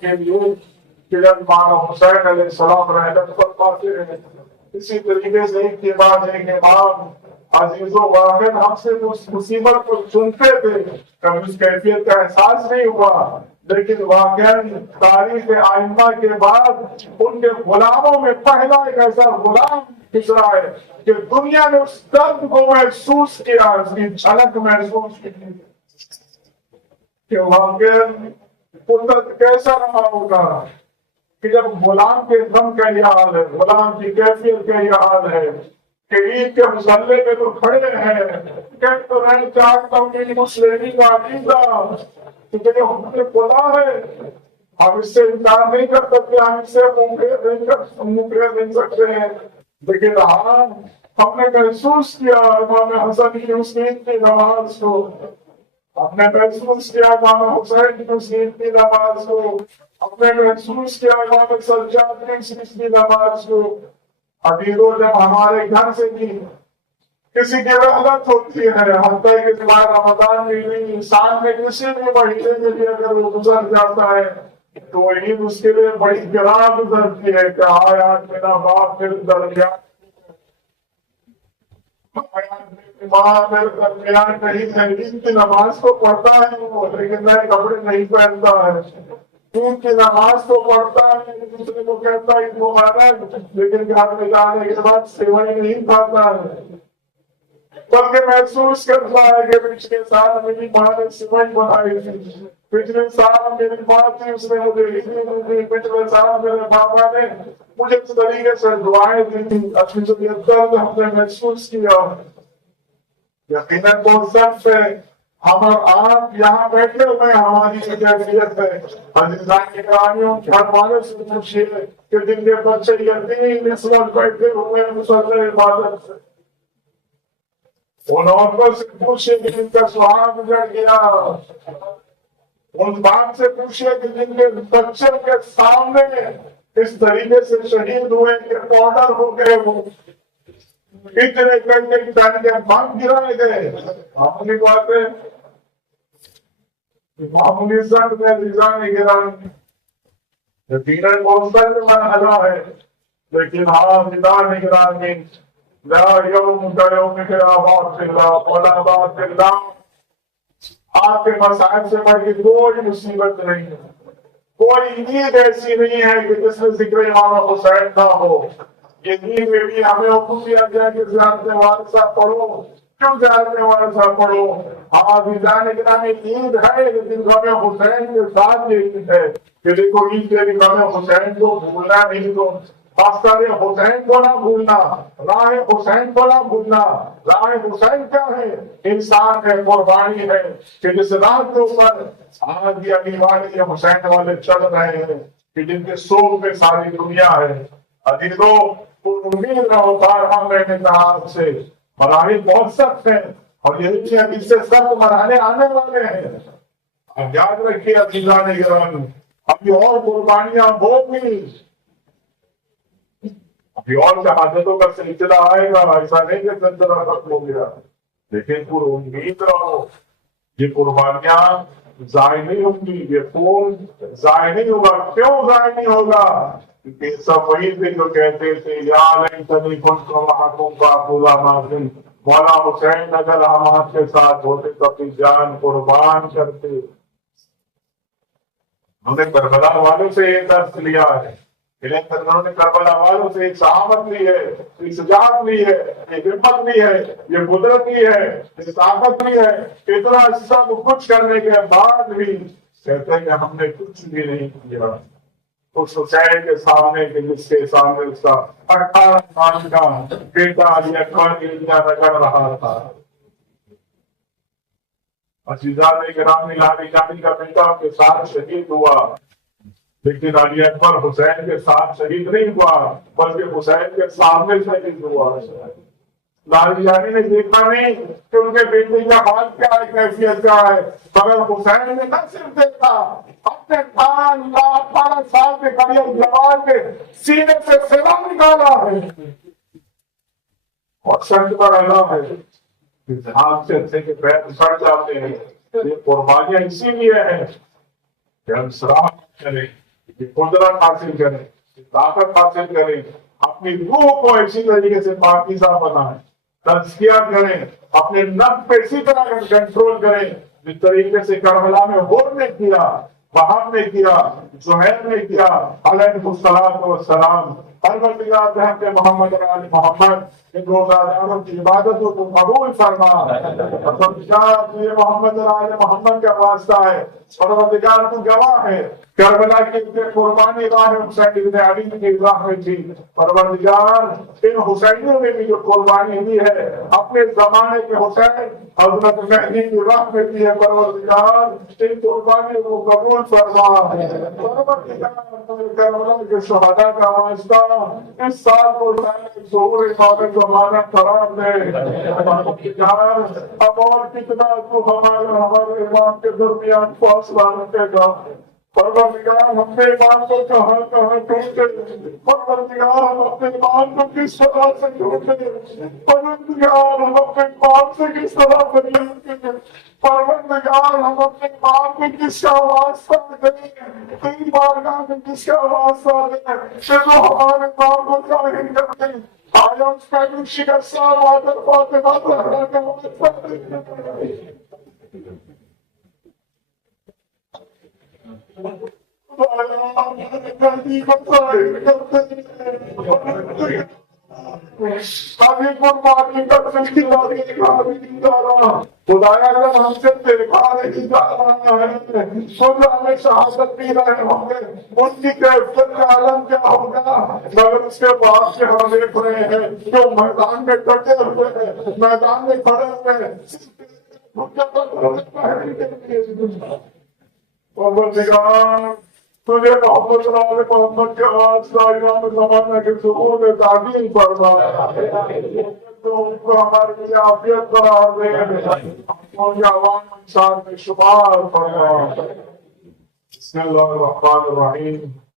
کے لیے کہ جب امام حسین علیہ السلام رحمت فرماتے ہیں، اسی طریقے سے ایک کے بعد ایک امام عزیز و واقع ہم سے اس مصیبت کو سنتے تھے، کبھی اس کیفیت کا احساس نہیں ہوا، لیکن واقعاً تاریخ آئمہ کے بعد ان کے غلاموں میں پہلا ایک ایسا غلام گزرا ہے کہ دنیا نے اس درد کو محسوس کیا، اس کی جھلک محسوس کی کہ واقعاً قدرت کیسا رہا ہوگا کہ جب غلام کے دم کا یہ حال ہے، غلام کی کیفیت کا یہ حال ہے کہ عید کے مسلح میں تو کھڑے ہیں کہ تو رہ چاہتا ہوں کہ مسلمین کا عقیدہ کیونکہ حکم خدا ہے، ہم اس سے انکار نہیں کر سکتے، ہم اس سے منکر نہیں سکتے ہیں، لیکن ہاں ہم نے محسوس کیا امام حسن کی اس عید کی نماز کو، ہم نے محسوس کیا امام حسین کی اس عید کی نماز کو، ہم نے محسوس کیا امام سجاد کی اس عید کی نماز کو۔ حدیثوں جب ہمارے گھر سے بھی کسی کی رحمت ہوتی ہے، حتیٰ کہ سوائے رمضان میں نہیں، انسان میں کسی بھی مہینے میں بھی اگر وہ گزر جاتا ہے تو عید اس کے لیے بڑی گراں گزرتی ہے کہ آئے آج میرا باپ میرے درمیان کہیں عید کی نماز کو پڑھتا ہے وہ، لیکن نئے کپڑے نہیں پہنتا ہے، عید کی نماز کو پڑھتا ہے دوسرے کو کہتا ہے عید مبارک، لیکن گھر میں جانے کے بعد سیوئی نہیں کھاتا ہے، بلکہ محسوس کرتا ہے کہ پچھلے سال میری ماں نے سیوئی بنائی تھی، پچھلے سال میری ماں تھی اس نے مجھے عیدی دی، پچھلے سال میرے بابا نے مجھے اس طریقے سے دعائیں دی تھی، اپنی طبیعت درد ہم نے محسوس کیا۔ یقیناً بہت سخت ہے، ہم اور آپ یہاں بیٹھے ہوئے ہماری کیفیت ہے، عزیزان گرامیوں گھر والوں سے پوچھیے کہ جن کے بچے یتیم اس وقت بیٹھے ہوئے مصلی عبادت سے، ان عورتوں سے پوچھیے کہ جن کا سہاگ اجڑ گیا، ان باپ سے پوچھیے کہ جن کے بچے کے سامنے اس طریقے سے شہید ہوئے کہ پاؤڈر ہو گئے، وہ اتنے گھنٹے کی کے بم گرائے گئے، معمولی بات ہے، معمولی سخت میں عزیزان گرامی یقیناً بہت سخت مرحلہ ہے، لیکن ہاں عزیزان گرامی لا یوم کیومک لا باطل اللہ ولا باطل اللہ، آپ کے مسائل سے بڑھ کے کوئی مصیبت نہیں ہے، کوئی عید ایسی نہیں ہے کہ جس میں ذکر امام حسین نہ ہو۔ یہ عید میں بھی ہمیں حکم دیا گیا کہ زیارت وارثہ پڑھو، کیوں زیارت وارثہ پڑھو؟ عزیزان گرامی عید ہے لیکن غم حسین کے ساتھ یہ عید ہے کہ دیکھو عید کے بھی غم حسین کو بھولنا نہیں، تو خاص حسین کو نہ بھولنا، راہ حسین کو نہ بھولنا۔ راہ حسین کیا ہے؟ انسان ہے، قربانی ہے کہ جس راہ کے اوپر آج یہ علی والے یہ حسین والے چل رہے ہیں کہ جن کے سوگ میں ساری دنیا ہے۔ عزیزوں امید نہ ہوتا رہا، میں نے کہا آپ سے مراحل بہت سخت ہیں اور یہی ہے اس سے سخت مرحلے آنے والے ہیں، اب یاد رکھیے عزیزان گرامی، ابھی اور قربانیاں ہوگی، ابھی اور شہادتوں کا سلسلہ آئے گا، ایسا نہیں کہ سلسلہ ختم ہو گیا، لیکن پر امید رہو یہ قربانیاں ضائع نہیں ہوں گی، یہ خون ضائع نہیں ہوگا۔ کیوں ضائع نہیں ہوگا؟ کیونکہ سب وہی تھے جو کہتے تھے یا لیتنی کنت معکم فاخذ ما مولا حسین اگر ہم آپ کے ساتھ ہوتے تو اپنی جان قربان کرتے۔ ہم نے کربلا والوں سے یہ درس لیا ہے، انہوں نے کربلا والوں سے ایک صحابت لی ہے، ایک شجاعت لی ہے، ایک ہمت لی ہے، یہ قدرت لی ہے، یہ طاقت لی ہے، اتنا سب کچھ کرنے کے بعد بھی کہتے ہیں کہ ہم نے کچھ بھی نہیں کیا اس حسین کے سامنے کہ جس کے سامنے اس کا 18 سال کا بیٹا علی اکبر انڈیا رگڑ رہا تھا۔ عزیزان گرامی علی جانی کا بیٹا کے ساتھ شہید ہوا، لیکن علی اکبر حسین کے ساتھ شہید نہیں ہوا بلکہ حسین کے سامنے شہید ہوا۔ لال جانی نے دیکھا نہیں کہ ان کے بیٹے کا حال کیا ہے، کیفیت کیا ہے، مگر حسین نے نہ صرف دیکھا، اپنے 18 سال کے قریب جوان کے سینے سے سلام نکالا ہے اور سنگ پر اعلان ہے ہاتھ سے اچھے کے پیر سڑ جاتے ہیں۔ یہ قربانیاں اسی لیے ہیں کہ ہم سلام کریں، قدرت حاصل کریں، طاقت حاصل کریں، اپنی روح کو اسی طریقے سے پاکیزہ بنائیں، تزکیہ کریں، اپنے نفس پہ اسی طرح کنٹرول کریں جس طریقے سے کربلا میں ہور نے کیا، بہار نے کیا، زہیر نے کیا علیہ السلام۔ پروردگار رحمت محمد علی محمد ان روزاداروں کی عبادتوں کو قبول فرما۔ پروردگار یہ محمد علی محمد کا واسطہ ہے، پروردگار تو گواہ ہے کربلا کی قربانی راہ حسین ابن علی کی راہ میں تھی۔ پروردگار ان حسینوں نے بھی جو قربانی دی ہے اپنے زمانے کے حسین حضرت مہدی کی راہ میں دی ہے، پروردگار ان قربانی کو قبول فرما۔ پروردگار کربلا کے شہداء کا واسطہ اس سال کو ظہور عبادت کا معنی قرار دے۔ پروردگار اب اور کتنا تو ہمارے امام کے درمیان فاصلہ رکھے گا۔ پروردگار ہم اپنے ایمان کو کہاں کہاں ڈھونڈے، پروردگار ہم اپنے ایمان کو کس طرح سے ڈھونڈے، پروردگار ہم اپنے ایمان سے کس طرح فریاد کریں، پروردگار ہم اپنے ایمان میں کس کا واسطہ دیں، تیری بارگاہ میں کس کا واسطہ دیں کہ وہ ہمارے ایمان کو ظاہر کر دیں۔ آیا اس کا شکستہ وعدر فاطمہ زہرا کا واسطہ دیں۔ خدایا جب ہم سے دیکھا نہیں جا رہا ہے، سن ہمیں شہادت بھی رہے ہوں گے، ان کی کیفیت کا عالم کیا ہوگا، مگر اس کے بعد سے ہم دیکھ رہے ہیں جو میدان میں ڈٹے ہوئے ہیں، میدان میں کھڑے ہوئے ہیں۔ پروردگار تجھے محمد علی محمد کے واسطہ امام زمانہ کے ظہور میں تعظیم فرما، تو ان کو ہمارے لیے عافیت قرار دے، ان کے عوام انسان میں شمار فرما۔ بسم اللہ الرحمن الرحیم۔